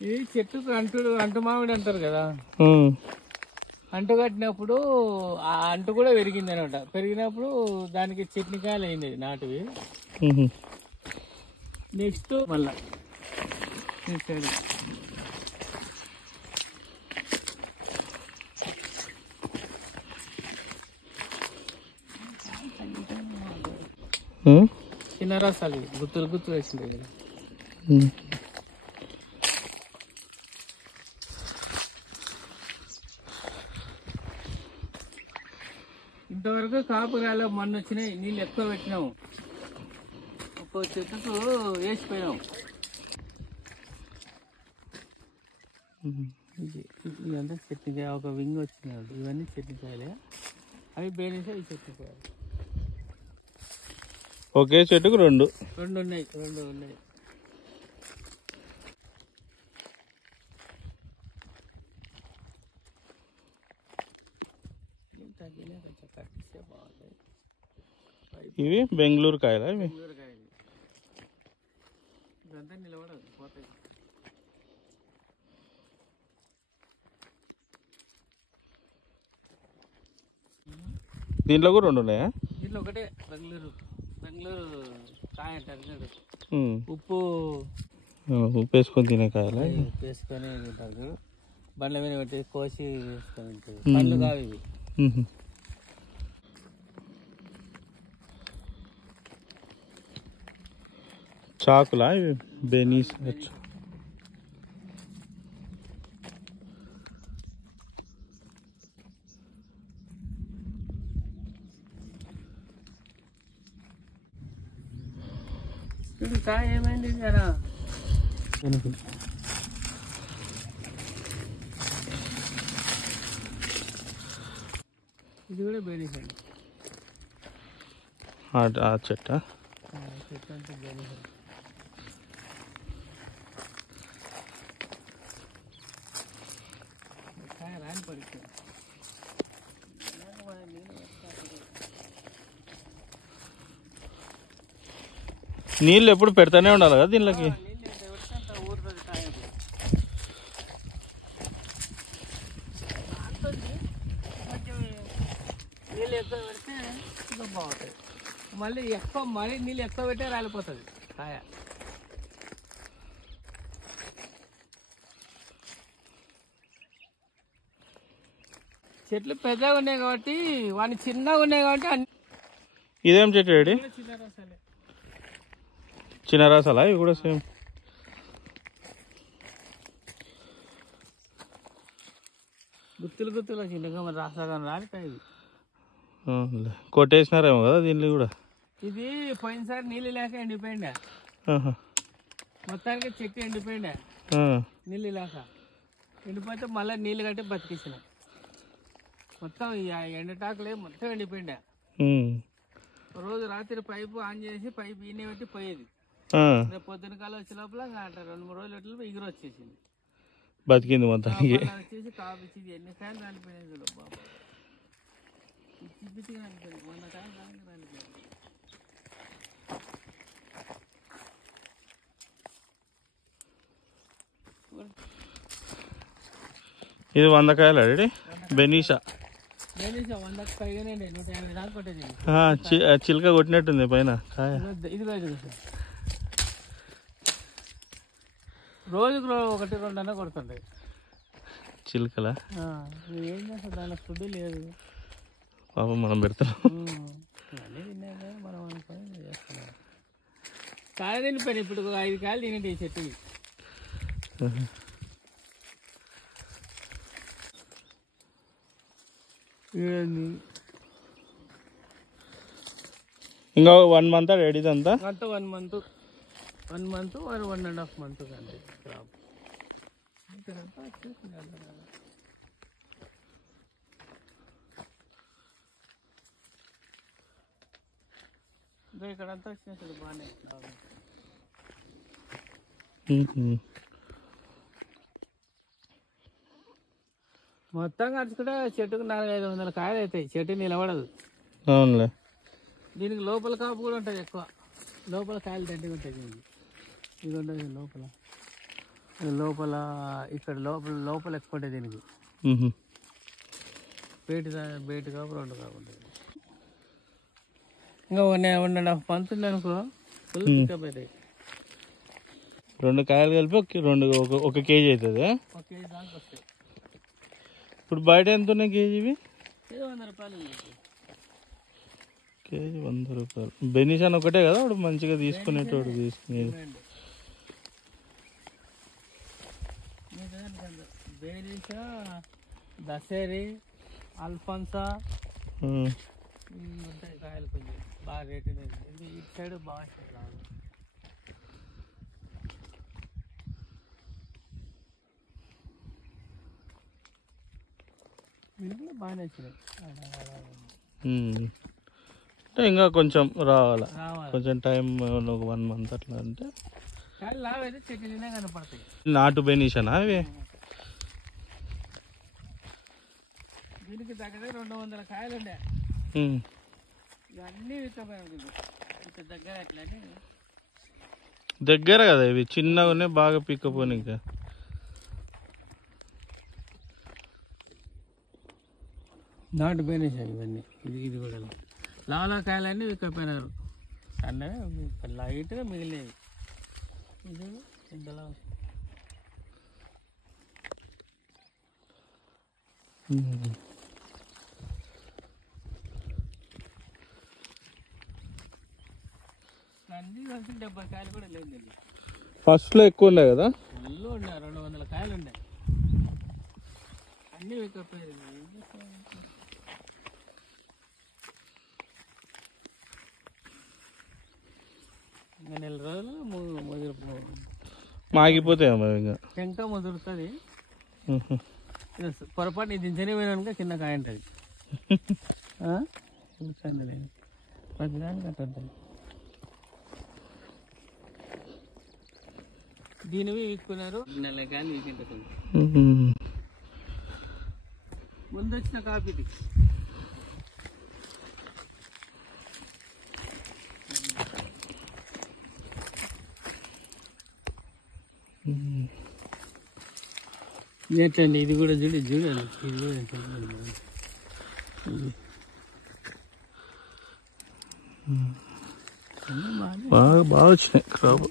ఇది చెట్టుకు అంటు మామిడి అంటారు కదా, అంటు కట్టినప్పుడు ఆ అంటు కూడా పెరిగింది అనమాట. పెరిగినప్పుడు దానికి చట్నీకాయలు అయింది నాటువి. నెక్స్ట్ మళ్ళా చిన్న రసాలు గుత్తులు గుర్తు వేసింది కదా. ఇంతవరకు కాపుగాలో మొన్న వచ్చినాయి, నీళ్ళు ఎక్కువ పెట్టినాము, ఒక్కో చెట్టుకు వేసిపోయినాము. ఇదంతా చట్నీకాయ, ఒక వింగ్ వచ్చినాయి, ఇవన్నీ చట్నీకాయలే, అవి బేనేసా ఈ చట్నీకాయలు. ఒకే చెట్టుకు రెండు ఉన్నాయి. ఇవి బెంగళూరు కాయలా? ఇవి ఇదంతా నిలబడదు, పోతాయి. దీంట్లో కూడా రెండు ఉన్నాయా? దీంట్లో ఒకటే బెంగళూరు కాయ అంటారు. ఉప్పు వేసుకొని తినే కాయలా? వేసుకొని తింటారు, బండ్ల మీద పెట్టి కోసి వేసుకొని తింటారు. పండ్లు కావు ఇవి. చాకులా ఇవి? బెనీస్ చూడు కాయ ఏమైంది కదా. ఇది కూడా బెనీస్ అండి. ఆ చెట్ట చెట్టు అంటే బెనీస్. కాయ రాని పడుతుంది. నీళ్ళు ఎప్పుడు పెడతానే ఉండాలి కదా దీనికి? నీళ్ళు ఎక్కువ పెడితే ఇంకా బాగుంటుంది. మళ్ళీ నీళ్ళు ఎక్కువ పెట్టే రాలిపోతుంది కాయ. చెట్లు పెద్దగా ఉన్నాయి కాబట్టి, వాడిని చిన్నగా ఉన్నాయి కాబట్టి అన్ని. ఇదేం చెట్టు రెడీ? చిన్న రసాలే. చిన్న రసాలా ఇవి కూడా? సేమ్ గుత్తులు చిన్నగా మరి రాసాగా రాలిపోయి కొట్టేసినారేమో కదా దీన్ని కూడా. ఇది పోయినసారి నీళ్ళు లేక ఎండిపోయిండే, మొత్తానికి చెట్టు ఎండిపోయిండే, నీళ్ళు లేక ఎండిపోతే మళ్ళీ నీళ్ళు కట్టి బతికించిన. మొత్తం ఎండటాకులే మొత్తం ఎండిపోయిండే. రోజు రాత్రి పైపు ఆన్ చేసి పైపు ఈయన పెట్టి పోయేది. రేపు పొద్దున కాలం వచ్చే లోపల 2-3 రోజులు ఎగురు వచ్చేసింది, బతికింది మొత్తానికి. వచ్చేసి కాపిచ్చింది. ఎన్ని కాయలు రాలిపోయినాయి చూడు బాబా, పిచ్చి రాలిపోయింది. 100 కాయలు రాలిపోయింది. ఇది 100 కాయలు రెడీ? బెనీసా 100కి పైగానే 150 దాకా కొట్టేది. చిలుక కొట్టినట్టుంది పైన కాయ. ఇది రోజుకు 1-2 అన్నా కొడుతుంటాయి చిలుకలా. ఏం చేస్తా, దానికి ఫుడ్ లేదు పాపం, మనం పెడతాం. అన్నీ తిన్నాక మనం అనుకొని చేస్తున్నాం. కాయ తినిపోయాను ఇప్పుడు 5 కాయలు తినండి ఈ చెట్టుకి. ఇంకా 1 మంత్ రెడీ అంతా? 1 మంత్ 1.5 మంత్ కండి క్రాప్. ఇక్కడంతా వచ్చేసాడు బాగానే. మొత్తం ఖర్చుకుంటే చెట్టుకు 400-500 కాయలు అవుతాయి. చెట్టు నిలబడదు. అవునులే. దీనికి లోపల కాపు కూడా ఉంటుంది ఎక్కువ, లోపల కాయలు దండిగా ఉంటాయి. దీనికి ఇది ఉండదు లోపల. లోపల ఇక్కడ లోపల ఎక్కువ ఉంటాయి దీనికి. బేటు కాపు 2 కాకుండా ఇంకా 1.5 మంత్ ఉంది అనుకో, ఫుల్ పికప్ అవుతాయి. 2 కాయలు కలిపి ఒక కేజీ అవుతుంది. 1 కేజీ దాకా వస్తాయి. ఇప్పుడు బయట ఎంత ఉన్నాయి కేజీవి? ఏదో 100 రూపాయలు. కేజీ 100 రూపాయలు. బెనిషన్ ఒకటే కదా ఇప్పుడు మంచిగా తీసుకునేటోడు తీసుకునేది. బేనిషా, దసేరి, అల్ఫాన్సా ఉంటాయి కాయలు. కొంచెం బాగా రేటు. ఇటు సైడ్ బాగా రాదు. వీళ్ళు బాగానే వచ్చినాయి. ఇంకా కొంచెం రావాలి, కొంచెం టైం, ఒక 1 మంత్ అట్లా. అంటే కాయలు లావైతే చెట్లనే కనపడతాయి. నాటు బెనిషనా అవి? దీనికి దగ్గర 200 కాయలు ఉండే. ఇవన్నీ దగ్గర అట్లా దగ్గర కదా ఇవి, చిన్నగా ఉన్నాయి, బాగా పిక్కపోయి. ఇంకా నాటు బెనిషా ఇవన్నీ. ఇది కూడా లాలా కాయలన్నీ విక్కపోయినారు. సన్నగా లైట్గా మిగిలినవి. ఇది ఇంతలా అన్నీ కలిసి 70 కాయలు కూడా లేదు. ఫస్ట్ లో ఎక్కువ ఉన్నాయి కదా, ఫుల్ ఉన్నాయి. 200 కాయలు ఉన్నాయి. అన్నీ విక్కపోయారు. ఇంకా 4 రోజులు మాగిపోతాయి ఇంకా. టెంక ముదురుతుంది. పొరపాటు ఇది దించని పోయినాక కింద కాయ ఉంటుంది. ప్రతిదానికి అట్లా ఉంటుంది. దీనివి విక్కున్నారు. 4 కాయలు వీకుంటుంది. ముందు వచ్చిన కాపీది. ఏంటండి ఇది కూడా చూడాలి. బాగా వచ్చినాయి క్రాప్.